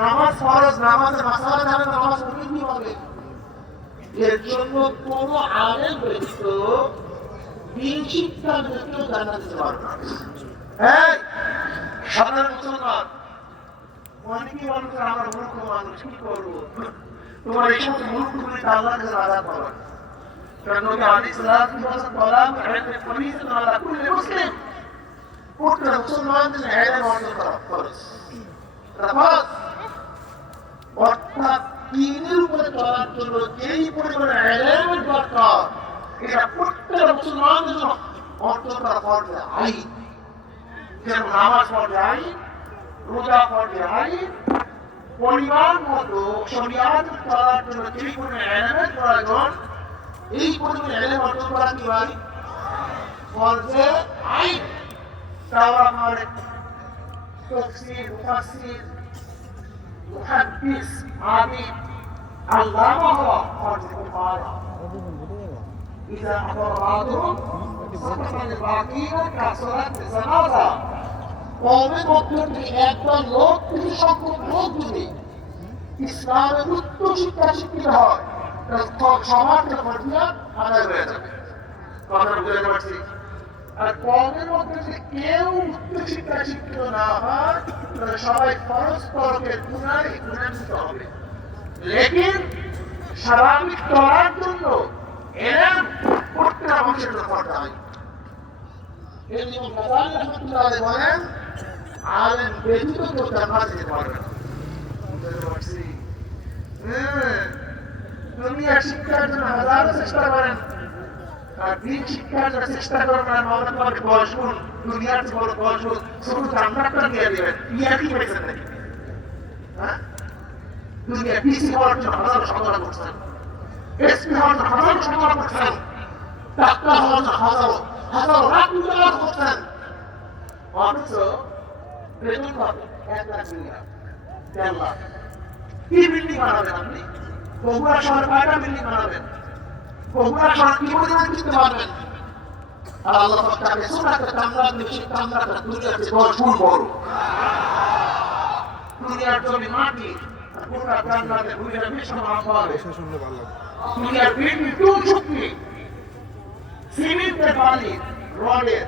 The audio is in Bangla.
নামাজ ফরজ, নামাজের মাসালা জানে না, নামাজ পড়বে কিভাবে? এর জন্য কোন আলেম ব্যতীত দিন শিক্ষা ব্যতীত জান্নাতে যেতে পারবে না। এই সাধারণ মুসলমান অনেকেই বলে আমরা মূর্খ মানুষ, কি করবো? তোমার এই সমস্ত মূর্খগুলিকে আল্লাহর কাছে আযাব পাবে। কারণ নবী আলাইহিস সালাতু ওয়াস সালাম বলেন, ইলমে ফরিজাতুন আলা কুল্লি মুসলিম, প্রত্যেক মুসলমানের ইলম অর্জন করা ফরজ। ফরজ অর্থাৎ দ্বীনের উপরে চলার জন্য যেই পরিমাণে ইলমের দরকার, এটা প্রত্যেক মুসলমানের জন্য অর্জন করা ফরজ আইন। যেমন নামাজ ফরজ আইন, রোজা ফরজ আইন, পরিমাণ মতো শরিয়াত চলার জন্য যেই পরিমাণে ইলমের প্রয়োজন, এই পরিমাণে ইলম অর্জন করা কি হয়? ফরজে আইন। তাওরাত মানে তাফসীর, মুফাসসির, মুহাদ্দিস, আবিদ, আল্লামা হওয়া ফরজে কিফায়া। ইযা আফরাদুহুম সাকাতাল বাকিনা কাসরাত জানাজা। কওমের মধ্যে থেকে একদল লোক, কিছু সংখ্যক লোক যদি ইসলামের উচ্চ শিক্ষা শিক্ষিত হয়, সমাজ ফরজিয়াত আদায় হয়ে যাবে। কথা বুঝতে পারছি? আর কওমের মধ্যে যদি কেউ উচ্চ শিক্ষা শিক্ষিত না হয়, তাহলে সবাই ফরজ তরকের গুনায় গুণান্বিত হবে। লেকিন স্বাভাবিক চলার জন্য ইলম প্রত্যেক মানুষের জন্য ফরজ আইন। এই ইমাম গাজ্জালী রাহমাতুল্লাহ আলাইহি বলেন, আলেম ব্যতীত কেউ জান্নাতে যেতে পারবে না। বুঝতে পারছি? দুনিয়া শিক্ষার জন্য হাজারো চেষ্টা করেন, আর দিন শিক্ষার জন্য চেষ্টা করেন না, মাওলানা তোমাকে 10 গুণ দুনিয়ার চেয়ে বড় 10 গুণ শুধু জান্নাতটা দিয়ে দিবেন। ইয়া কি পেয়েছেন নাকি? হ্যাঁ, দুনিয়া পিসি হওয়ার জন্য হাজারো সংগ্রাম করছেন, এসপি হওয়ার জন্য হাজারো সংগ্রাম করছেন, ডাক্তার হওয়ার জন্য হাজারো হাজারো লাখ টাকা করছেন, অথচ বেতন পাবেন 1 লাখ 2 লাখ 4 লাখ। কি বিল্ডিং বানাবেন আপনি? বগুড়া শহরে কয়টা বিল্ডিং বানাবেন? বগুড়া শহর কি পরিমাণ কিনতে পারবেন? আর আল্লাহ পাক তাকে সুরাতে কামরাত নিশ্চিত কামরাত দুনিয়ার চেয়ে 10 গুণ বড়। দুনিয়ার জমি মাটি, আর গোটা জান্নাতে দুনিয়ার মিশন আমল। দুনিয়ার বিল্ডিং 2 শক্তি, সিমেন্টের বালি, রডের